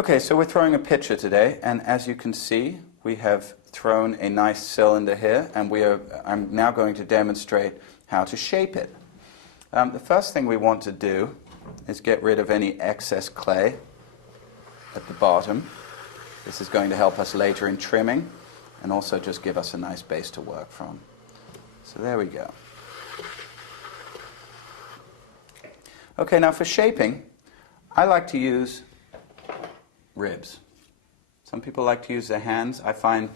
Okay, so we're throwing a pitcher today, and as you can see, we have thrown a nice cylinder here, and I'm now going to demonstrate how to shape it. The first thing we want to do is get rid of any excess clay at the bottom. This is going to help us later in trimming, and also just give us a nice base to work from. So there we go. Okay, now for shaping, I like to use ribs. Some people like to use their hands. I find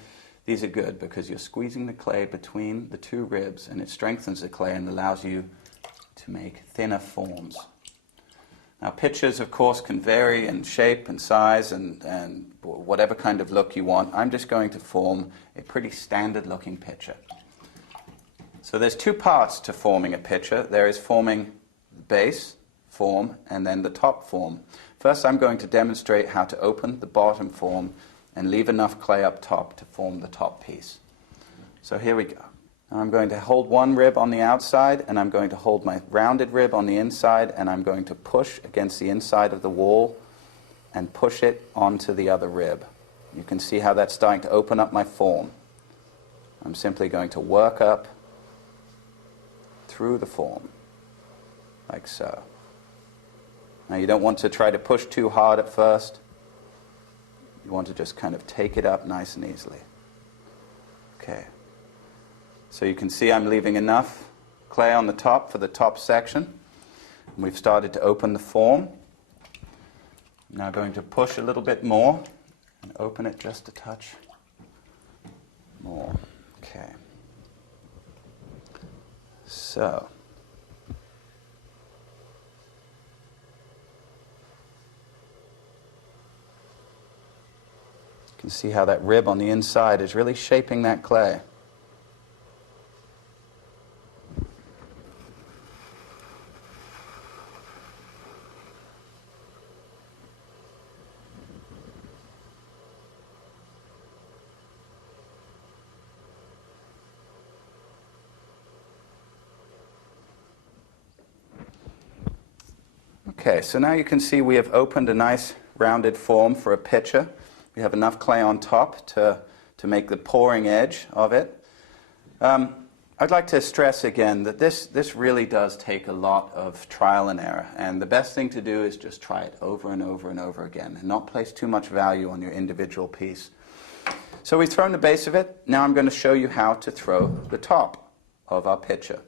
these are good because you're squeezing the clay between the two ribs, and it strengthens the clay and allows you to make thinner forms. Now pitchers, of course, can vary in shape and size and whatever kind of look you want. I'm just going to form a pretty standard looking pitcher. So there's two parts to forming a pitcher. There is forming the base form and then the top form. First, I'm going to demonstrate how to open the bottom form and leave enough clay up top to form the top piece. So here we go. Now I'm going to hold one rib on the outside, and I'm going to hold my rounded rib on the inside, and I'm going to push against the inside of the wall and push it onto the other rib. You can see how that's starting to open up my form. I'm simply going to work up through the form, like so. Now you don't want to try to push too hard at first. You want to just kind of take it up nice and easily. Okay. So you can see I'm leaving enough clay on the top for the top section. And we've started to open the form. I'm now going to push a little bit more and open it just a touch more. Okay. So. You can see how that rib on the inside is really shaping that clay. Okay, so now you can see we have opened a nice rounded form for a pitcher. We have enough clay on top to make the pouring edge of it. I'd like to stress again that this really does take a lot of trial and error, and the best thing to do is just try it over and over and over again and not place too much value on your individual piece. So we've thrown the base of it. Now I'm going to show you how to throw the top of our pitcher.